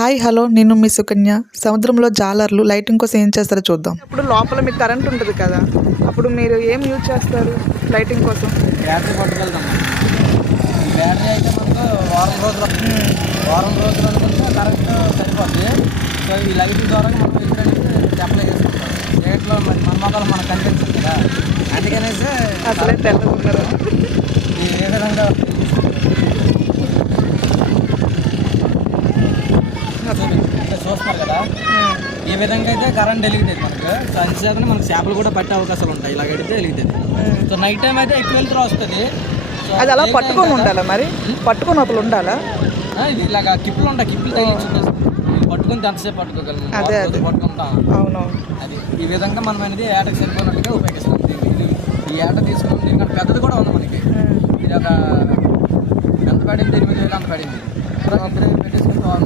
Hi hello నేను మీ సుకన్య. సముద్రంలో జాలర్లు లైటింగ్ కోసం ఏం చేస్తారో చూద్దాం. ఇప్పుడు లోపల మీకు కరెంట్ ఉంటుంది కదా, అప్పుడు మీరు ఏం యూజ్ చేస్తారు లైటింగ్ కోసం? బ్యాటరీ పట్టుకెళ్తాం. ఈ బ్యాటరీ అయితే మనకు వారం రోజులు అనుకుంటే కరెంట్ సరిపోద్ది. సో ఈ లైట్ ద్వారా మనం ఇక్కడ అప్లై చేసుకుంటాం. రేట్లో మరి మన మొక్కలు మనకు కనిపించింది కదా, అందుకనేసి అసలే తెల్లగున్నారు. ఏ విధంగా చూస్తున్నారు కదా, ఈ విధంగా అయితే కరెంట్ వెలుగుతుంది మనకు. సో అంచేతనే మనకు చేపలు కూడా పట్టే అవకాశాలు ఉంటాయి. ఇలాగ అడిగితే వెలుగుతుంది. సో నైట్ టైం అయితే ఎక్కువ వెళ్తూ వస్తుంది. అది అలా పట్టుకొని ఉండాలా? మరి పట్టుకొని ఒకరు ఉండాలా? ఇది ఇలాగ కిప్పులు ఉంటాయి, కిప్పులు తగిలించుంటాయి. పట్టుకుని ఎంతసేపు పట్టుకోగలం, పట్టుకుంటాం. అవునవును. అది ఈ విధంగా మనం అనేది ఏటకు సరిపోయినట్టుగా ఉపయోగిస్తాం. ఈ ఏట తీసుకున్నాం. దీనికంటే పెద్దది కూడా ఉంది మనకి. ఇది ఒక ఎంత పడింది? 8,000 అంత పడింది. పెట్టేసుకుంటాం.